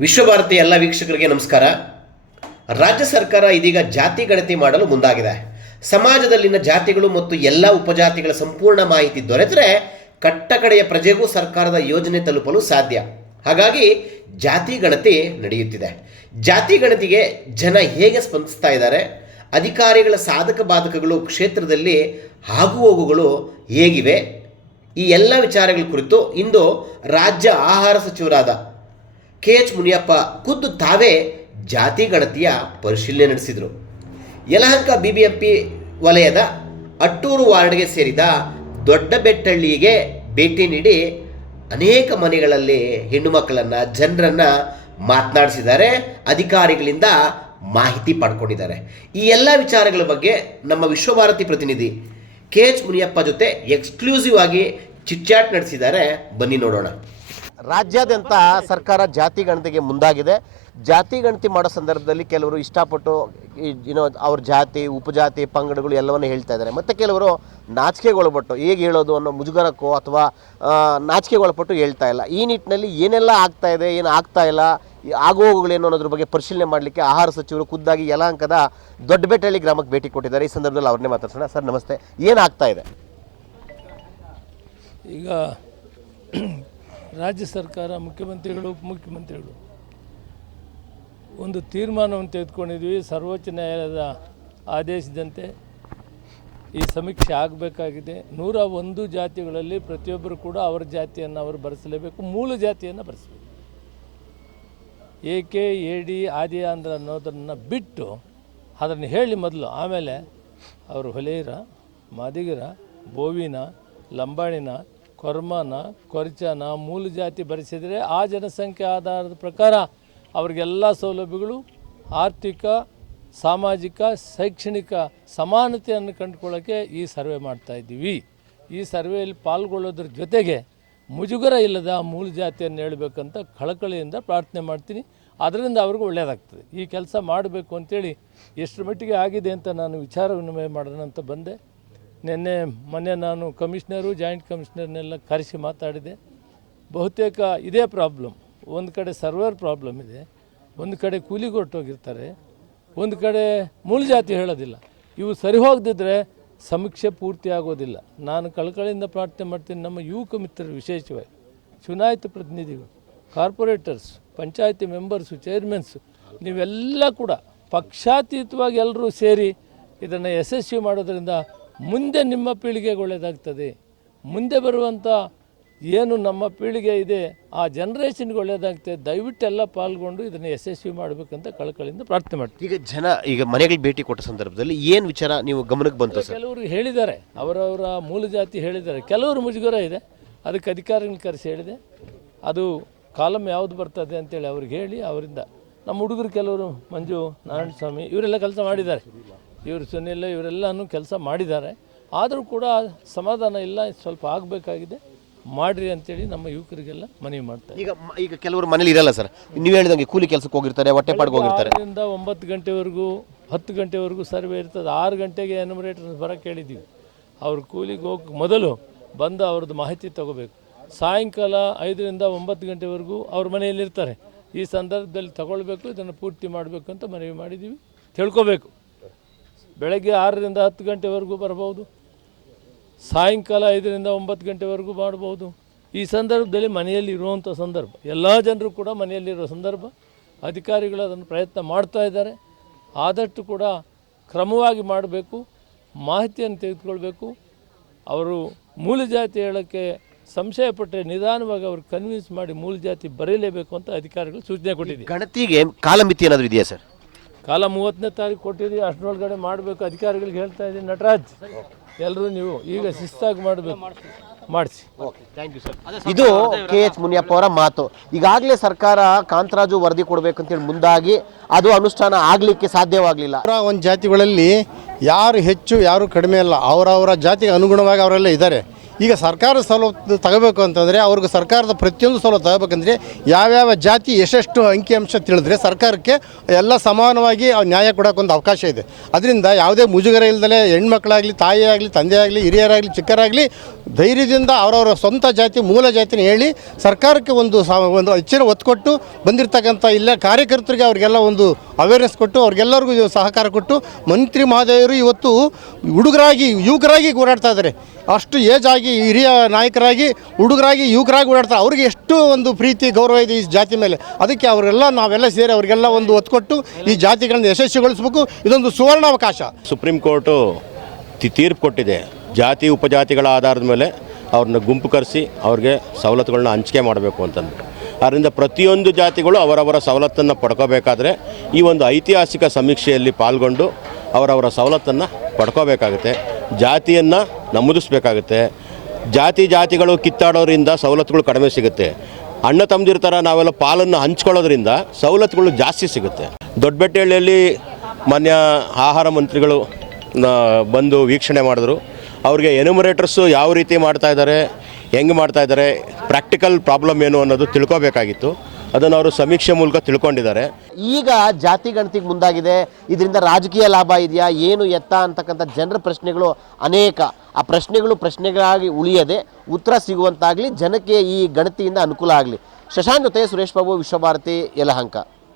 ವಿಶ್ವಭಾರತಿ ಎಲ್ಲ ವೀಕ್ಷಕರಿಗೆ ನಮಸ್ಕಾರ. ರಾಜ್ಯ ಸರ್ಕಾರ ಇದೀಗ ಜಾತಿ ಗಣತಿ ಮಾಡಲು ಮುಂದಾಗಿದೆ. ಸಮಾಜದಲ್ಲಿನ ಜಾತಿಗಳು ಮತ್ತು ಎಲ್ಲ ಉಪಜಾತಿಗಳ ಸಂಪೂರ್ಣ ಮಾಹಿತಿ ದೊರೆತರೆ ಕಟ್ಟಕಡೆಯ ಪ್ರಜೆಗೂ ಸರ್ಕಾರದ ಯೋಜನೆ ತಲುಪಲು ಸಾಧ್ಯ. ಹಾಗಾಗಿ ಜಾತಿ ಗಣತಿ ನಡೆಯುತ್ತಿದೆ. ಜಾತಿ ಗಣತಿಗೆ ಜನ ಹೇಗೆ ಸ್ಪಂದಿಸ್ತಾ ಇದ್ದಾರೆ? ಅಧಿಕಾರಿಗಳ ಸಾಧಕ ಬಾಧಕಗಳು ಕ್ಷೇತ್ರದಲ್ಲಿ ಆಗು ಹೋಗುಗಳು ಹೇಗಿವೆ? ಈ ಎಲ್ಲ ವಿಚಾರಗಳ ಕುರಿತು ಇಂದು ರಾಜ್ಯ ಆಹಾರ ಸಚಿವರಾದ ಕೆ ಎಚ್ ಮುನಿಯಪ್ಪ ಖುದ್ದು ತಾವೇ ಜಾತಿ ಗಣತಿಯ ಪರಿಶೀಲನೆ ನಡೆಸಿದರು. ಯಲಹಂಕ ಬಿಬಿಎಂಪಿ ವಲಯದ ಅಟ್ಟೂರು ವಾರ್ಡ್ಗೆ ಸೇರಿದ ದೊಡ್ಡಬೆಟ್ಟಳ್ಳಿಗೆ ಭೇಟಿ ನೀಡಿ ಅನೇಕ ಮನೆಗಳಲ್ಲಿ ಹೆಣ್ಣು ಮಕ್ಕಳನ್ನು, ಜನರನ್ನು ಮಾತನಾಡಿಸಿದ್ದಾರೆ, ಅಧಿಕಾರಿಗಳಿಂದ ಮಾಹಿತಿ ಪಡ್ಕೊಂಡಿದ್ದಾರೆ. ಈ ಎಲ್ಲ ವಿಚಾರಗಳ ಬಗ್ಗೆ ನಮ್ಮ ವಿಶ್ವಭಾರತಿ ಪ್ರತಿನಿಧಿ ಕೆ ಎಚ್ ಮುನಿಯಪ್ಪ ಜೊತೆ ಎಕ್ಸ್ಕ್ಲೂಸಿವ್ ಆಗಿ ಚಿಟ್ಚಾಟ್ ನಡೆಸಿದ್ದಾರೆ. ಬನ್ನಿ ನೋಡೋಣ. ರಾಜ್ಯಾದ್ಯಂತ ಸರ್ಕಾರ ಜಾತಿ ಗಣತಿಗೆ ಮುಂದಾಗಿದೆ. ಜಾತಿ ಗಣತಿ ಮಾಡೋ ಸಂದರ್ಭದಲ್ಲಿ ಕೆಲವರು ಇಷ್ಟಪಟ್ಟು ಏನೋ ಅವ್ರ ಜಾತಿ, ಉಪಜಾತಿ, ಪಂಗಡಗಳು ಎಲ್ಲವನ್ನು ಹೇಳ್ತಾ ಇದ್ದಾರೆ. ಮತ್ತು ಕೆಲವರು ನಾಚಿಕೆಗೊಳಪಟ್ಟು ಹೇಗೆ ಹೇಳೋದು ಅನ್ನೋ ಮುಜುಗರಕ್ಕೋ ಅಥವಾ ನಾಚಿಕೆಗೊಳಪಟ್ಟು ಹೇಳ್ತಾ ಇಲ್ಲ. ಈ ನಿಟ್ಟಿನಲ್ಲಿ ಏನೆಲ್ಲ ಆಗ್ತಾ ಇದೆ, ಏನು ಆಗ್ತಾ ಇಲ್ಲ, ಈ ಆಗುಹೋಗುಗಳೇನು ಅನ್ನೋದ್ರ ಬಗ್ಗೆ ಪರಿಶೀಲನೆ ಮಾಡಲಿಕ್ಕೆ ಆಹಾರ ಸಚಿವರು ಖುದ್ದಾಗಿ ಯಲಹಂಕದ ದೊಡ್ಡಬೆಟ್ಟಳ್ಳಿ ಗ್ರಾಮಕ್ಕೆ ಭೇಟಿ ಕೊಟ್ಟಿದ್ದಾರೆ. ಈ ಸಂದರ್ಭದಲ್ಲಿ ಅವ್ರನ್ನೇ ಮಾತಾಡ್ಸೋಣ. ಸರ್, ನಮಸ್ತೆ. ಏನಾಗ್ತಾ ಇದೆ? ಈಗ ರಾಜ್ಯ ಸರ್ಕಾರ, ಮುಖ್ಯಮಂತ್ರಿಗಳು, ಉಪಮುಖ್ಯಮಂತ್ರಿಗಳು, ಒಂದು ತೀರ್ಮಾನವನ್ನು ತೆಗೆದುಕೊಂಡಿದ್ವಿ. ಸರ್ವೋಚ್ಚ ನ್ಯಾಯಾಲಯದ ಆದೇಶದಂತೆ ಈ ಸಮೀಕ್ಷೆ ಆಗಬೇಕಾಗಿದೆ. ನೂರ ಒಂದು ಜಾತಿಗಳಲ್ಲಿ ಪ್ರತಿಯೊಬ್ಬರು ಕೂಡ ಅವರ ಜಾತಿಯನ್ನು ಅವರು ಬರೆಸಲೇಬೇಕು ಮೂಲ ಜಾತಿಯನ್ನು ಬರೆಸಬೇಕು ಕೆ, ಎ ಡಿ ಆದಿ ಆಂಧ್ರ ಅನ್ನೋದನ್ನು ಬಿಟ್ಟು ಅದನ್ನು ಹೇಳಿ ಮೊದಲು. ಆಮೇಲೆ ಅವರು ಹೊಲೆಯರ ಮಾದಿಗರ, ಬೋವಿನ, ಲಂಬಾಣಿನ ಕೊರ್ಮನ ಕೊರ್ಚನ ಮೂಲ ಜಾತಿ ಭರಿಸಿದರೆ ಆ ಜನಸಂಖ್ಯೆ ಆಧಾರದ ಪ್ರಕಾರ ಅವರಿಗೆಲ್ಲ ಸೌಲಭ್ಯಗಳು ಆರ್ಥಿಕ, ಸಾಮಾಜಿಕ, ಶೈಕ್ಷಣಿಕ ಸಮಾನತೆಯನ್ನು ಕಂಡುಕೊಳ್ಳೋಕ್ಕೆ ಈ ಸರ್ವೆ ಮಾಡ್ತಾ ಇದ್ದೀವಿ. ಈ ಸರ್ವೆಯಲ್ಲಿ ಪಾಲ್ಗೊಳ್ಳೋದ್ರ ಜೊತೆಗೆ ಮುಜುಗರ ಇಲ್ಲದ ಮೂಲ ಜಾತಿಯನ್ನು ಹೇಳಬೇಕಂತ ಕಳಕಳಿಯಿಂದ ಪ್ರಾರ್ಥನೆ ಮಾಡ್ತೀನಿ. ಅದರಿಂದ ಅವ್ರಿಗೂ ಒಳ್ಳೆಯದಾಗ್ತದೆ ಈ ಕೆಲಸ ಮಾಡಬೇಕು ಅಂತೇಳಿ ಎಷ್ಟು ಮಟ್ಟಿಗೆ ಆಗಿದೆ ಅಂತ ನಾನು ವಿಚಾರ ವಿನಿಮಯ ಮಾಡೋಣ ಅಂತ ಬಂದೆ. ನಿನ್ನೆ ಮೊನ್ನೆ ನಾನು ಕಮಿಷನರು, ಜಾಯಿಂಟ್ ಕಮಿಷನರ್ನೆಲ್ಲ ಕರೆಸಿ ಮಾತಾಡಿದೆ. ಬಹುತೇಕ ಇದೇ ಪ್ರಾಬ್ಲಮ್. ಒಂದು ಕಡೆ ಸರ್ವರ್ ಪ್ರಾಬ್ಲಮ್ ಇದೆ, ಒಂದು ಕಡೆ ಕೂಲಿ ಕೊಟ್ಟೋಗಿರ್ತಾರೆ, ಒಂದು ಕಡೆ ಮೂಲ ಜಾತಿ ಹೇಳೋದಿಲ್ಲ. ಇವು ಸರಿ ಹೋಗದಿದ್ದರೆ ಸಮೀಕ್ಷೆ ಪೂರ್ತಿ ಆಗೋದಿಲ್ಲ. ನಾನು ಕಳಕಳಿಯಿಂದ ಪ್ರಾರ್ಥನೆ ಮಾಡ್ತೀನಿ, ನಮ್ಮ ಯುವಕ ಮಿತ್ರರು ವಿಶೇಷವಾಗಿ, ಚುನಾಯಿತ ಪ್ರತಿನಿಧಿಗಳು, ಕಾರ್ಪೊರೇಟರ್ಸ್, ಪಂಚಾಯತಿ ಮೆಂಬರ್ಸು, ಚೇರ್ಮನ್ಸು, ನೀವೆಲ್ಲ ಕೂಡ ಪಕ್ಷಾತೀತವಾಗಿ ಎಲ್ಲರೂ ಸೇರಿ ಇದನ್ನು ಯಶಸ್ವಿ ಮಾಡೋದರಿಂದ ಮುಂದೆ ನಿಮ್ಮ ಪೀಳಿಗೆಗೆ ಒಳ್ಳೆಯದಾಗ್ತದೆ ಮುಂದೆ ಬರುವಂಥ ಏನು ನಮ್ಮ ಪೀಳಿಗೆ ಇದೆ ಆ ಜನ್ರೇಷನ್ಗೆ ಒಳ್ಳೆಯದಾಗ್ತದೆ ದಯವಿಟ್ಟು ಎಲ್ಲ ಪಾಲ್ಗೊಂಡು ಇದನ್ನು ಯಶಸ್ವಿ ಮಾಡಬೇಕಂತ ಕಳಕಳಿಯಿಂದ ಪ್ರಾರ್ಥನೆ ಮಾಡ್ತೀವಿ. ಈಗ ಜನ ಈಗ ಮನೆಗಳಿಗೆ ಭೇಟಿ ಕೊಟ್ಟ ಸಂದರ್ಭದಲ್ಲಿ ಏನು ವಿಚಾರ ನೀವು ಗಮನಕ್ಕೆ ಬಂತು ಕೆಲವರು ಹೇಳಿದ್ದಾರೆ. ಅವರವರ ಮೂಲ ಜಾತಿ ಹೇಳಿದ್ದಾರೆ. ಕೆಲವರು ಮುಜುಗರ ಇದೆ. ಅದಕ್ಕೆ ಅಧಿಕಾರಿಗಳನ್ನ ಕರೆಸಿ ಹೇಳಿದೆ. ಅದು ಕಾಲಮ್ ಯಾವುದು ಬರ್ತದೆ ಅಂತೇಳಿ ಅವ್ರಿಗೆ ಹೇಳಿ ಅವರಿಂದ ನಮ್ಮ ಹುಡುಗರು ಕೆಲವರು ಮಂಜು ನಾರಾಯಣ ಸ್ವಾಮಿ ಇವರೆಲ್ಲ ಕೆಲಸ ಮಾಡಿದ್ದಾರೆ. ಇವರು ಸುನಿಲ್ ಇವರೆಲ್ಲನೂ ಕೆಲಸ ಮಾಡಿದ್ದಾರೆ. ಆದರೂ ಕೂಡ ಸಮಾಧಾನ ಇಲ್ಲ ಸ್ವಲ್ಪ ಆಗಬೇಕಾಗಿದೆ. ಮಾಡಿರಿ ಅಂತೇಳಿ ನಮ್ಮ ಯುವಕರಿಗೆಲ್ಲ ಮನವಿ ಮಾಡ್ತಾರೆ ಈಗ ಮ- ಈಗ ಕೆಲವರು ಮನೇಲಿ ಇರಲ್ಲ ಸರ್. ನೀವು ಹೇಳಿದಂಗೆ ಕೂಲಿ ಕೆಲಸಕ್ಕೆ ಹೋಗಿರ್ತಾರೆ ಹೊಟ್ಟೆ ಪಾಡ್ಗೆ ಹೋಗಿರ್ತಾರೆ. ಆರರಿಂದ ಒಂಬತ್ತು ಗಂಟೆವರೆಗೂ ಹತ್ತು ಗಂಟೆವರೆಗೂ ಸರ್ವೆ ಇರ್ತದೆ. ಆರು ಗಂಟೆಗೆ ಎನ್ಯುಮರೇಟರ್ ಬರೋಕ್ಕೆ ಹೇಳಿದ್ದೀವಿ. ಅವ್ರ ಕೂಲಿಗೆ ಹೋಗಿ ಮೊದಲು ಬಂದು ಅವ್ರದ್ದು ಮಾಹಿತಿ ತಗೋಬೇಕು. ಸಾಯಂಕಾಲ ಐದರಿಂದ ಒಂಬತ್ತು ಗಂಟೆವರೆಗೂ ಅವ್ರ ಮನೆಯಲ್ಲಿರ್ತಾರೆ. ಈ ಸಂದರ್ಭದಲ್ಲಿ ತಗೊಳ್ಬೇಕು ಇದನ್ನು ಪೂರ್ತಿ ಮಾಡಬೇಕು ಅಂತ ಮನವಿ ಮಾಡಿದ್ದೀವಿ. ತಿಳ್ಕೊಬೇಕು. ಬೆಳಗ್ಗೆ ಆರರಿಂದ ಹತ್ತು ಗಂಟೆವರೆಗೂ ಬರಬಹುದು ಸಾಯಂಕಾಲ ಐದರಿಂದ ಒಂಬತ್ತು ಗಂಟೆವರೆಗೂ ಮಾಡಬಹುದು ಈ ಸಂದರ್ಭದಲ್ಲಿ ಮನೆಯಲ್ಲಿ ಇರುವಂಥ ಸಂದರ್ಭ, ಎಲ್ಲ ಜನರು ಕೂಡ ಮನೆಯಲ್ಲಿರೋ ಸಂದರ್ಭ, ಅಧಿಕಾರಿಗಳು ಅದನ್ನು ಪ್ರಯತ್ನ ಮಾಡ್ತಾ ಇದ್ದಾರೆ. ಆದಷ್ಟು ಕೂಡ ಕ್ರಮವಾಗಿ ಮಾಡಬೇಕು, ಮಾಹಿತಿಯನ್ನು ತೆಗೆದುಕೊಳ್ಬೇಕು. ಅವರು ಮೂಲ ಜಾತಿ ಹೇಳೋಕ್ಕೆ ಸಂಶಯಪಟ್ಟರೆ ನಿಧಾನವಾಗಿ ಅವ್ರು ಕನ್ವಿನ್ಸ್ ಮಾಡಿ ಮೂಲ ಜಾತಿ ಬರೀಲೇಬೇಕು ಅಂತ ಅಧಿಕಾರಿಗಳು ಸೂಚನೆ ಕೊಟ್ಟಿದ್ದೀವಿ ಗಣತಿಗೆ ಕಾಲಮಿತಿ ಏನಾದರೂ ಇದೆಯಾ ಸರ್? ಕಾಲ ಮೂವತ್ತನೇ ತಾರೀಕು ಕೊಟ್ಟಿದ್ದೀವಿ ಅಷ್ಟರೊಳಗಡೆ ಮಾಡಬೇಕು ಅಧಿಕಾರಿಗಳಿಗೆ ಹೇಳ್ತಾ ಇದ್ದೀನಿ ನಟರಾಜ್ ಎಲ್ಲರೂ ನೀವು ಈಗ ಶಿಸ್ತಾಗಿ ಮಾಡಬೇಕು. ಮಾಡಿಸಿ. ಇದು ಕೆ ಎಚ್ ಮುನಿಯಪ್ಪ ಅವರ ಮಾತು. ಈಗಾಗಲೇ ಸರ್ಕಾರ ಕಾಂತರಾಜು ವರದಿ ಕೊಡಬೇಕಂತೇಳಿ ಮುಂದಾಗಿ ಅದು ಅನುಷ್ಠಾನ ಆಗಲಿಕ್ಕೆ ಸಾಧ್ಯವಾಗಲಿಲ್ಲ. ಅವರ ಒಂದು ಜಾತಿಗಳಲ್ಲಿ ಯಾರು ಹೆಚ್ಚು ಯಾರು ಕಡಿಮೆ ಅಲ್ಲ ಅವರವರ ಜಾತಿಗೆ ಅನುಗುಣವಾಗಿ ಅವರೆಲ್ಲ ಇದ್ದಾರೆ. ಈಗ ಸರ್ಕಾರ ಸವಲತ್ತು ತಗೋಬೇಕು ಅಂತಂದರೆ ಅವ್ರಿಗೆ ಸರ್ಕಾರದ ಪ್ರತಿಯೊಂದು ಸವಲತ್ತು ತಗೋಬೇಕಂದ್ರೆ ಯಾವ್ಯಾವ ಜಾತಿ ಎಷ್ಟೆಷ್ಟು ಅಂಕಿಅಂಶ ತಿಳಿದ್ರೆ ಸರ್ಕಾರಕ್ಕೆ ಎಲ್ಲ ಸಮಾನವಾಗಿ ನ್ಯಾಯ ಕೊಡೋಕೆ ಒಂದು ಅವಕಾಶ ಇದೆ. ಅದರಿಂದ ಯಾವುದೇ ಮುಜುಗರ ಇಲ್ಲದಲೇ ಹೆಣ್ಮಕ್ಳಾಗಲಿ, ತಾಯಿಯಾಗಲಿ ಆಗಲಿ ತಂದೆ ಆಗಲಿ ಹಿರಿಯರಾಗಲಿ, ಚಿಕ್ಕರಾಗಲಿ ಧೈರ್ಯದಿಂದ ಅವರವರ ಸ್ವಂತ ಜಾತಿ, ಮೂಲ ಜಾತಿನ ಹೇಳಿ ಸರ್ಕಾರಕ್ಕೆ ಒಂದು ಒಂದು ಹೆಚ್ಚಿನ ಒತ್ತು ಕೊಟ್ಟು ಬಂದಿರತಕ್ಕಂಥ ಇಲ್ಲ ಕಾರ್ಯಕರ್ತರಿಗೆ ಅವರಿಗೆಲ್ಲ ಒಂದು ಅವೇರ್ನೆಸ್ ಕೊಟ್ಟು ಅವ್ರಿಗೆಲ್ಲರಿಗೂ ಸಹಕಾರ ಕೊಟ್ಟು ಮಂತ್ರಿ ಮಹೋದಯರು ಇವತ್ತು ಹುಡುಗರಾಗಿ, ಯುವಕರಾಗಿ ಹೋರಾಡ್ತಾ ಇದ್ದಾರೆ. ಅಷ್ಟು ಏಜ್ ಆಗಿ ಹಿರಿಯ ನಾಯಕರಾಗಿ, ಹುಡುಗರಾಗಿ, ಯುವಕರಾಗಿ ಓಡಾಡ್ತಾರೆ. ಅವ್ರಿಗೆ ಎಷ್ಟು ಒಂದು ಪ್ರೀತಿ, ಗೌರವ ಇದೆ ಈ ಜಾತಿ ಮೇಲೆ. ಅದಕ್ಕೆ ಅವರೆಲ್ಲ, ನಾವೆಲ್ಲ ಸೇರಿ ಅವರಿಗೆಲ್ಲ ಒಂದು ಒತ್ತು ಕೊಟ್ಟು ಈ ಜಾತಿಗಳನ್ನು ಯಶಸ್ವಿಗೊಳಿಸಬೇಕು. ಇದೊಂದು ಸುವರ್ಣ ಅವಕಾಶ. ಸುಪ್ರೀಂ ಕೋರ್ಟು ತೀರ್ಪು ಕೊಟ್ಟಿದೆ. ಜಾತಿ, ಉಪಜಾತಿಗಳ ಆಧಾರದ ಮೇಲೆ ಅವ್ರನ್ನ ಗುಂಪು ಕರೆಸಿ ಅವ್ರಿಗೆ ಸವಲತ್ತುಗಳನ್ನ ಹಂಚಿಕೆ ಮಾಡಬೇಕು ಅಂತಂದು. ಆದ್ದರಿಂದ ಪ್ರತಿಯೊಂದು ಜಾತಿಗಳು ಅವರವರ ಸವಲತ್ತನ್ನು ಪಡ್ಕೋಬೇಕಾದ್ರೆ ಈ ಒಂದು ಐತಿಹಾಸಿಕ ಸಮೀಕ್ಷೆಯಲ್ಲಿ ಪಾಲ್ಗೊಂಡು ಅವರವರ ಸವಲತ್ತನ್ನು ಪಡ್ಕೋಬೇಕಾಗುತ್ತೆ. ಜಾತಿಯನ್ನು ನಮೂದಿಸ್ಬೇಕಾಗುತ್ತೆ. ಜಾತಿ ಜಾತಿಗಳು ಕಿತ್ತಾಡೋದ್ರಿಂದ ಸವಲತ್ತುಗಳು ಕಡಿಮೆ ಸಿಗುತ್ತೆ. ಅಣ್ಣ ತಮ್ಮದಿರ ನಾವೆಲ್ಲ ಪಾಲನ್ನು ಹಂಚ್ಕೊಳ್ಳೋದ್ರಿಂದ ಸವಲತ್ತುಗಳು ಜಾಸ್ತಿ ಸಿಗುತ್ತೆ. ದೊಡ್ಡಬೆಟ್ಟಹಳ್ಳಿಯಲ್ಲಿ ಮಾನ್ಯ ಆಹಾರ ಮಂತ್ರಿಗಳು ಬಂದು ವೀಕ್ಷಣೆ ಮಾಡಿದ್ರು. ಅವ್ರಿಗೆ ಎನ್ಯುಮರೇಟರ್ಸು ಯಾವ ರೀತಿ ಮಾಡ್ತಾ ಇದ್ದಾರೆ, ಹೆಂಗೆ ಮಾಡ್ತಾ ಇದ್ದಾರೆ, ಪ್ರಾಕ್ಟಿಕಲ್ ಪ್ರಾಬ್ಲಮ್ ಏನು ಅನ್ನೋದು ತಿಳ್ಕೊಬೇಕಾಗಿತ್ತು. ಅದನ್ನು ಅವರು ಸಮೀಕ್ಷೆ ಮೂಲಕ ತಿಳ್ಕೊಂಡಿದ್ದಾರೆ. ಈಗ ಜಾತಿ ಗಣತಿಗೆ ಮುಂದಾಗಿದೆ. ಇದರಿಂದ ರಾಜಕೀಯ ಲಾಭ ಇದೆಯಾ? ಏನು ಎತ್ತ ಅಂತಕ್ಕಂಥ ಜನರ ಪ್ರಶ್ನೆಗಳು ಅನೇಕ. ಆ ಪ್ರಶ್ನೆಗಳು ಪ್ರಶ್ನೆಗಳಾಗಿ ಉಳಿಯದೆ ಉತ್ತರ ಸಿಗುವಂತಾಗಲಿ, ಜನಕ್ಕೆ ಈ ಗಣತಿಯಿಂದ ಅನುಕೂಲ ಆಗಲಿ. ಶಶಾಂಕ್ ಜೊತೆ ಸುರೇಶ್ ಬಾಬು, ವಿಶ್ವಭಾರತಿ, ಯಲಹಂಕ.